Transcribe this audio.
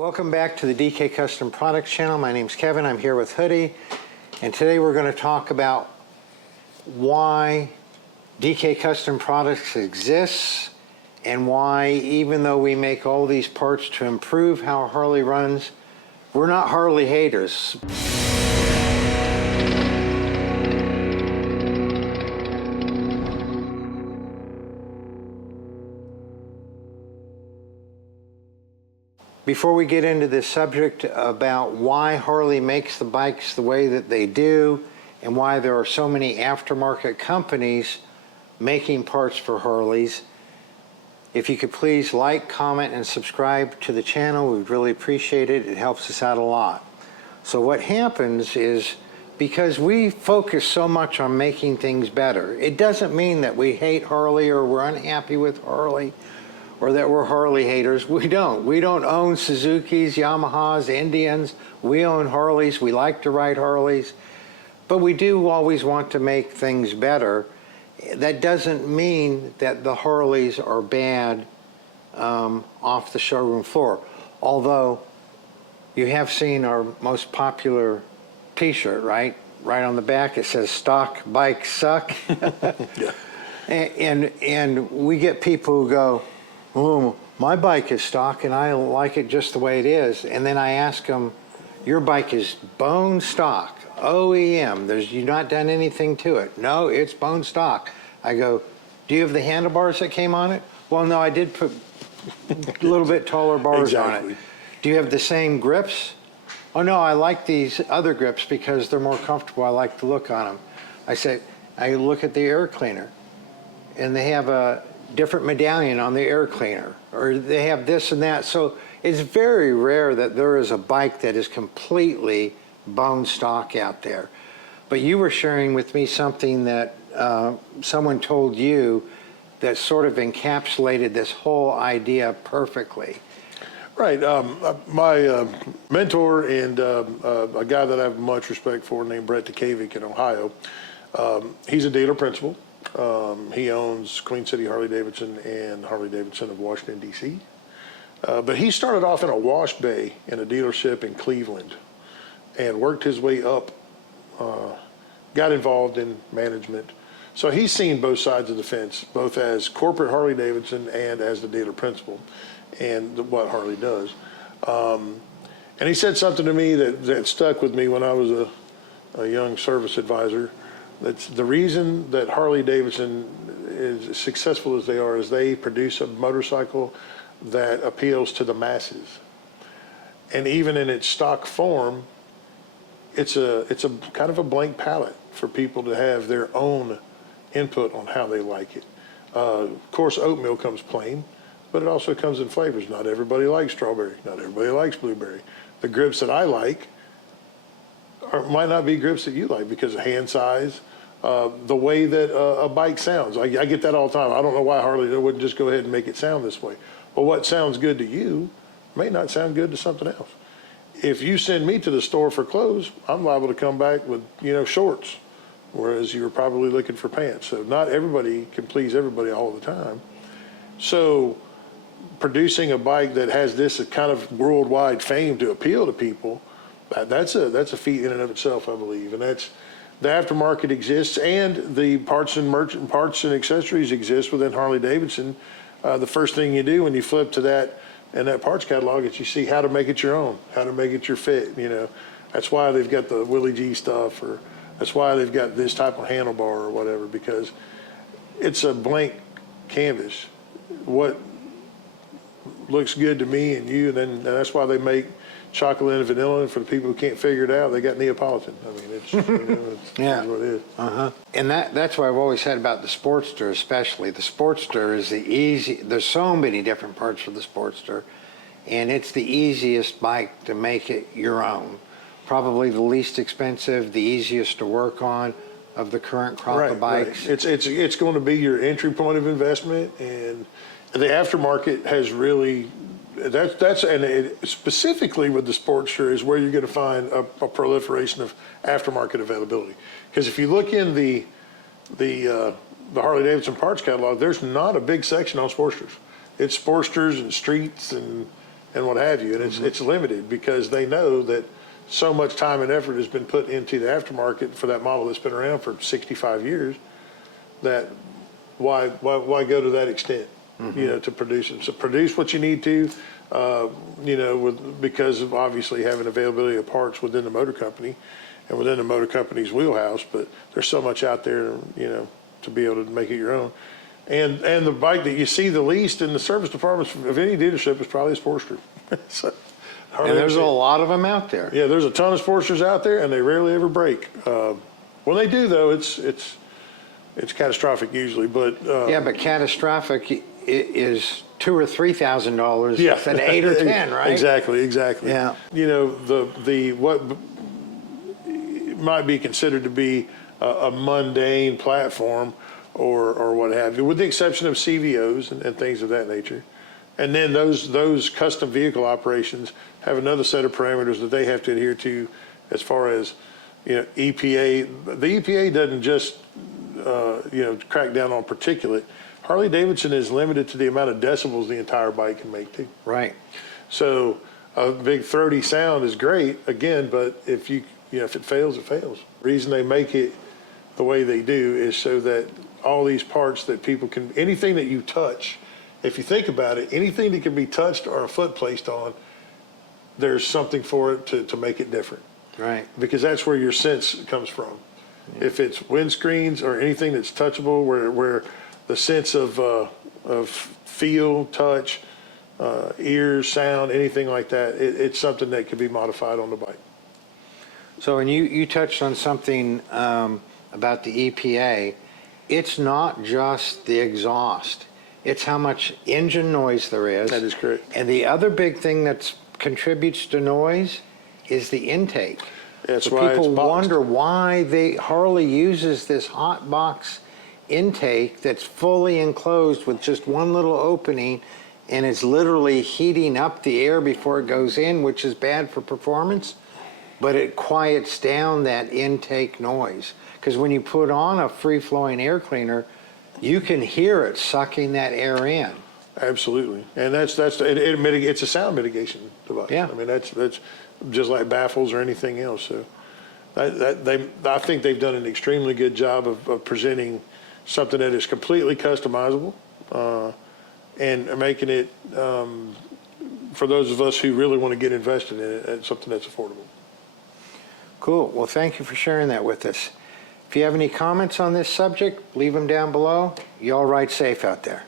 Welcome back to the DK Custom Products channel. My name's Kevin. I'm here with Hoodie, and today we're going to talk about why DK Custom Products exists and why, even though we make all these parts to improve how Harley runs, we're not Harley haters. Before we get into this subject about why Harley makes the bikes the way that they do and why there are so many aftermarket companies making parts for Harleys, if you could please like, comment, and subscribe to the channel, we'd really appreciate it. It helps us out a lot. So what happens is, because we focus so much on making things better, it doesn't mean that we hate Harley or we're unhappy with Harley, or that we're Harley haters. We don't. We don't own Suzukis, Yamahas, Indians. We own Harleys. We like to ride Harleys. But we do always want to make things better. That doesn't mean that the Harleys are bad off the showroom floor. Although, you have seen our most popular t-shirt, right? Right on the back it says, "Stock bikes suck." Yeah. And we get people who go, "Oh, my bike is stock and I like it just the way it is." And then I ask them, "Your bike is bone stock, OEM. You've not done anything to it." "No, it's bone stock." I go, "Do you have the handlebars that came on it?" "Well, no, I did put a little bit taller bars on it." "Do you have the same grips?" "Oh, no, I like these other grips because they're more comfortable. I like the look on them." I say, I look at the air cleaner and they have a different medallion on the air cleaner, or they have this and that. So it's very rare that there is a bike that is completely bone stock out there. But you were sharing with me something that someone told you that sort of encapsulated this whole idea perfectly. Right. My mentor and a guy that I have much respect for named Brett DeKavic in Ohio, he's a dealer principal. He owns Queen City Harley-Davidson and Harley-Davidson of Washington, D.C. But he started off in a wash bay in a dealership in Cleveland and worked his way up, got involved in management. So he's seen both sides of the fence, both as corporate Harley-Davidson and as the dealer principal and what Harley does. And he said something to me that stuck with me when I was a young service advisor. That's the reason that Harley-Davidson is as successful as they are is they produce a motorcycle that appeals to the masses. And even in its stock form, it's a kind of a blank palette for people to have their own input on how they like it. Of course, oatmeal comes plain, but it also comes in flavors. Not everybody likes strawberry. Not everybody likes blueberry. The grips that I like might not be grips that you like because of hand size, the way that a bike sounds. I get that all the time. I don't know why Harley wouldn't just go ahead and make it sound this way. But what sounds good to you may not sound good to something else. If you send me to the store for clothes, I'm liable to come back with, shorts, whereas you were probably looking for pants. So not everybody can please everybody all the time. So producing a bike that has this kind of worldwide fame to appeal to people, that's a feat in and of itself, I believe. And that's the aftermarket exists, and the parts and accessories exist within Harley-Davidson. The first thing you do when you flip to that parts catalog is you see how to make it your own, how to make it your fit. That's why they've got the Willie G stuff, or that's why they've got this type of handlebar or whatever, because it's a blank canvas. What looks good to me and you, and that's why they make chocolate and vanilla, and for the people who can't figure it out, they got Neapolitan. I mean, it's yeah. It's what it is. And that's what I've always said about the Sportster, especially. The Sportster is there's so many different parts for the Sportster, and it's the easiest bike to make it your own. Probably the least expensive, the easiest to work on of the current crop of bikes. Right. It's going to be your entry point of investment, and the aftermarket has really, specifically with the Sportster is where you're going to find a proliferation of aftermarket availability. Because if you look in the Harley-Davidson parts catalog, there's not a big section on Sportsters. It's Sportsters and streets and and what have you. And it's limited because they know that so much time and effort has been put into the aftermarket for that model that's been around for 65 years that why go to that extent, to produce it. So produce what you need to, because of obviously having availability of parts within the motor company and within the motor company's wheelhouse, but there's so much out there, to be able to make it your own. And the bike that you see the least in the service departments of any dealership is probably a Sportster. So, And there's a lot of them out there. yeah, there's a ton of Sportsters out there, and they rarely ever break. When they do, though, it's catastrophic usually. But Yeah, but catastrophic is $2,000 or $3,000 yeah, instead of 8 or 10, right? Exactly. Yeah. The what might be considered to be a mundane platform or what have you, with the exception of CVOs and things of that nature. And then those custom vehicle operations have another set of parameters that they have to adhere to as far as, EPA. The EPA doesn't just, crack down on particulate. Harley Davidson is limited to the amount of decibels the entire bike can make too. Right. So a big throaty sound is great, again, but if if it fails, it fails. The reason they make it the way they do is so that all these parts that people can, anything that you touch, if you think about it, anything that can be touched or a foot placed on, there's something for it to make it different. Right. Because that's where your sense comes from. Yeah. If it's windscreens or anything that's touchable, where the sense of feel, touch, ears, sound, anything like that, it's something that can be modified on the bike. So, and you touched on something about the EPA. It's not just the exhaust. It's how much engine noise there is. That is correct. And the other big thing that contributes to noise is the intake. That's so why people it's boxed. wonder why Harley uses this hot box intake that's fully enclosed with just one little opening, and it's literally heating up the air before it goes in, which is bad for performance, but it quiets down that intake noise. Because when you put on a free-flowing air cleaner, you can hear it sucking that air in. Absolutely, and it's a sound mitigation device. Yeah. I mean that's just like baffles or anything else. So I think they've done an extremely good job of presenting something that is completely customizable and making it for those of us who really want to get invested in it, and something that's affordable. Cool. Well, thank you for sharing that with us. If you have any comments on this subject, leave them down below. You all ride safe out there.